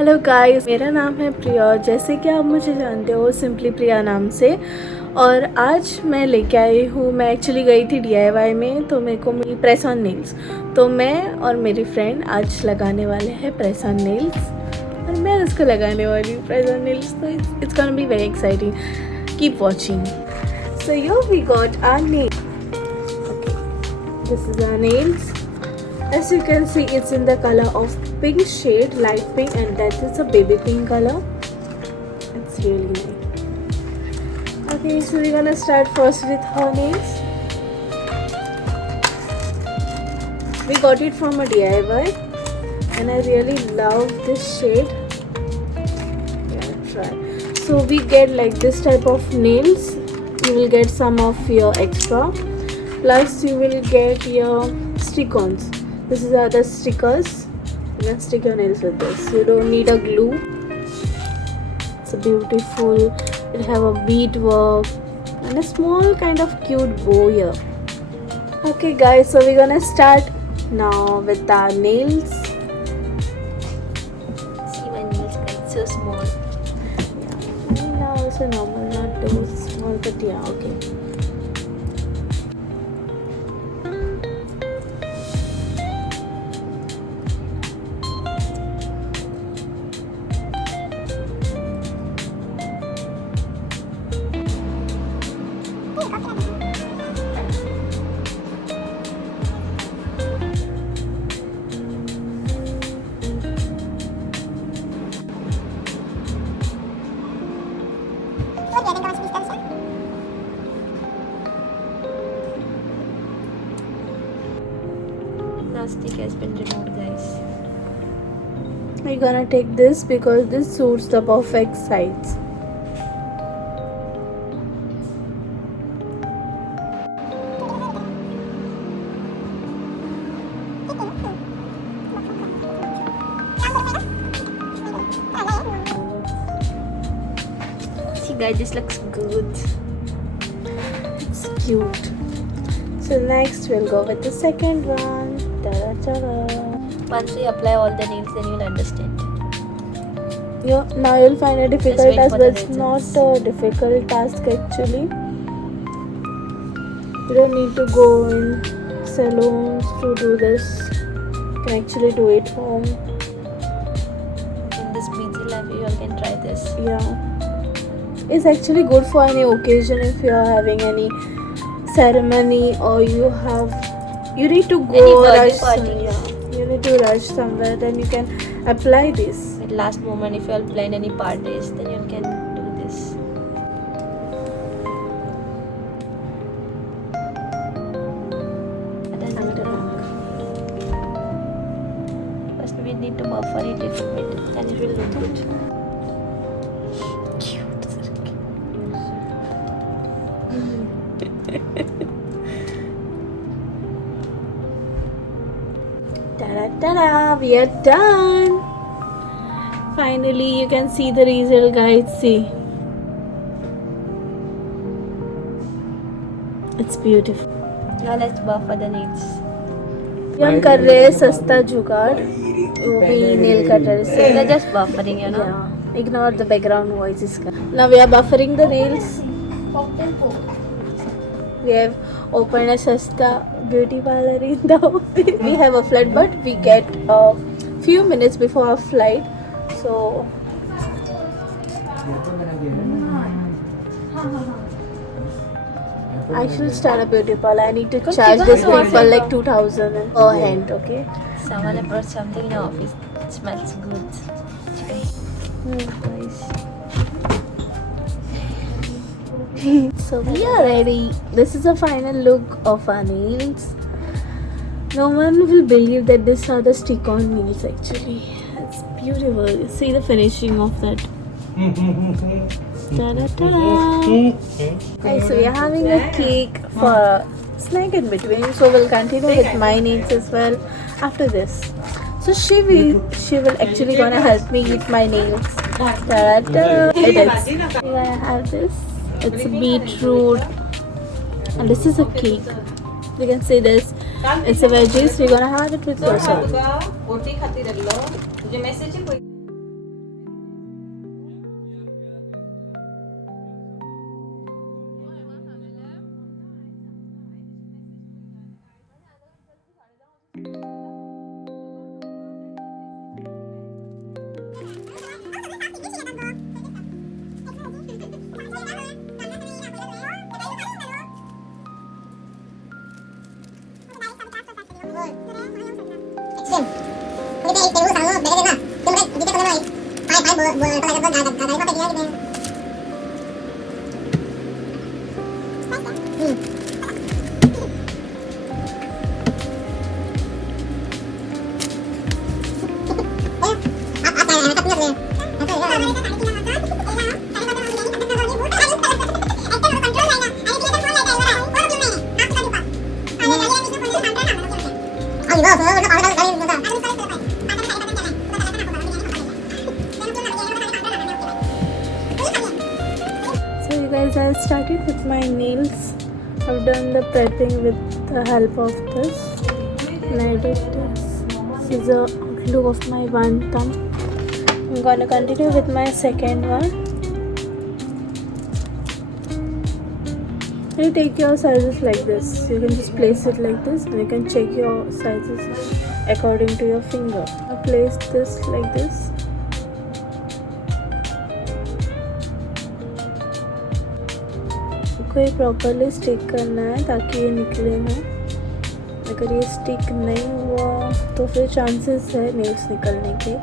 Hello guys, मेरा नाम है प्रिया। जैसे कि आप मुझे जानते हो सिंपली प्रिया नाम से। और आज मैं लेके आई हूँ, मैं एक्चुअली गई थी DIY में, तो मेरे को मिली प्रेस ऑन नेल्स। तो मैं और मेरी फ्रेंड आज लगाने वाले हैं प्रेस ऑन नेल्स, और मैं उसको लगाने वाली हूँ प्रेस ऑन नेल्स। तो it's gonna be very exciting, keep watching. So yo we got our nail. Okay, this is our nails. As you can see, it's in the color of pink shade, light pink, and that is a baby pink color. It's really nice. Okay, so we're gonna start first with her nails. We got it from a DIY, and I really love this shade. Yeah, try. So we get like this type of nails. You will get some of your extra, plus you will get your stick-ons. This is other stickers. You can stick your nails with this. You don't need a glue. It's a beautiful. It have a bead work and a small kind of cute bow here. Okay guys, so we're gonna start now with our nails. See my nails guys, so small. Yeah, now also normal, not those small, but yeah, okay. Plastic has been removed guys. We're gonna take this because this suits the perfect size. See guys, this looks good. It's cute. So next we'll go with the second one. Ta-da, ta-da. Once we apply all the nails, then you'll understand. Yeah, now you'll find a difficult wait task, for but the it's not results. a difficult task actually. You don't need to go in salons to do this. You can actually do it home. In this busy life, you all can try this. Yeah, it's actually good for any occasion. If you are having any ceremony or you need to go Any birthday rush party. yeah, you need to rush somewhere, then you can apply this. At last moment, if you all plan any parties, then you can do this. First, we need to buffer it a little bit, and it will look good. Ta-da, we are done. Finally, you can see the result, guys. See, it's beautiful. Now let's buffer the nails. हम कर रहे हैं सस्ता जुगाड़, वो भी nail cutter से. They're just buffering, you know. Yeah, ignore the background voices. Now we are buffering the nails. We have opened a Sasta beauty parlor in the office. We have a flight, but we get a few minutes before our flight. So I should start a beauty parlor. I need to charge this people like 2,000 per hand. Okay. Someone brought something in the office. It smells good. Guys. So we are ready. This is the final look of our nails. No one will believe that these are the stick-on nails actually. It's beautiful. See the finishing of that. Ta-da-ta-da. Okay, so we are having a cake for a snack in between. So we'll continue with my nails as well after this. So she will actually gonna help me with my nails. Ta-da-ta. It is. We're gonna have this. It's a beetroot, and this is a cake. You can see this. It's a veggies. We're gonna have it with croissant. So you guys, I started with my nails. I've done the prepping with the help of this, and I did this. This is a look of my one thumb. I'm gonna continue with my second one. You take your sizes like this. You can just place it like this, and you can check your sizes according to your finger. I place this like this. को ये properly stick करना है ताकि ये निकले ना. अगर ये स्टिक नहीं हुआ तो फिर चांसेस है नेल्स निकलने के.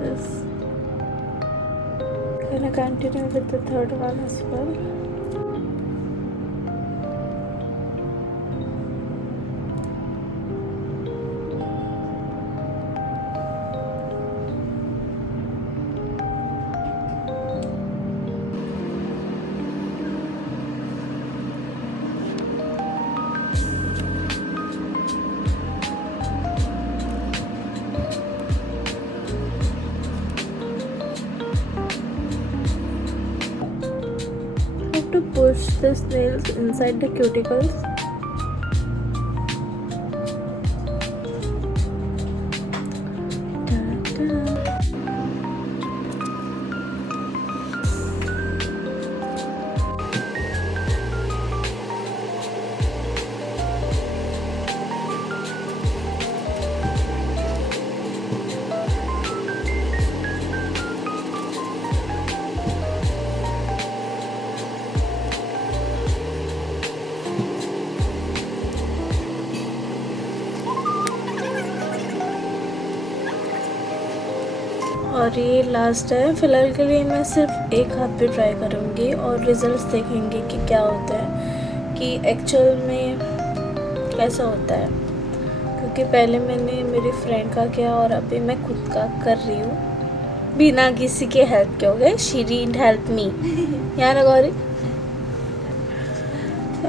This. Gonna continue with the third one as well. To push these nails inside the cuticles. और ये लास्ट है. फ़िलहाल के लिए मैं सिर्फ एक हाथ पे ट्राई करूँगी और रिज़ल्ट्स देखेंगे कि क्या होता है, कि एक्चुअल में कैसा होता है. क्योंकि पहले मैंने मेरी फ्रेंड का किया और अभी मैं खुद का कर रही हूँ बिना किसी के हेल्प के. हो गए शी डिडंट हेल्प मी. यहाँ ना Gauri.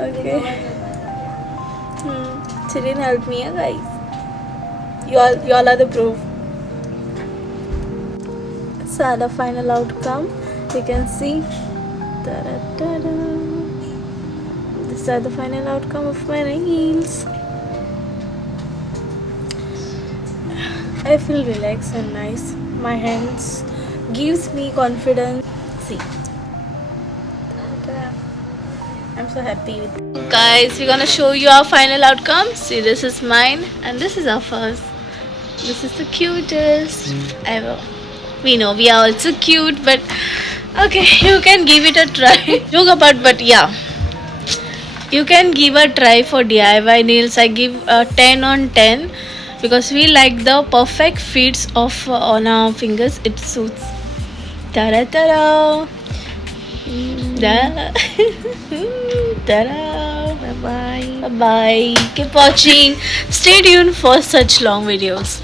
Okay she didn't help me guys. You all are the proof. So the final outcome you can see. Ta-da-da-da. These are the final outcome of my nails. I feel relaxed and nice. My hands gives me confidence. See, I'm so happy with it. Guys, we're gonna show you our final outcome. See, this is mine and this is our first. This is the cutest ever. We know we are also cute, but okay, you can give it a try. Joke apart, but yeah, you can give a try for DIY nails. I give 10 on 10 because we like the perfect fits of on our fingers. It suits. Ta-da ta-da. Da. Ta-da. Bye bye. Bye bye. Keep watching. Stay tuned for such long videos.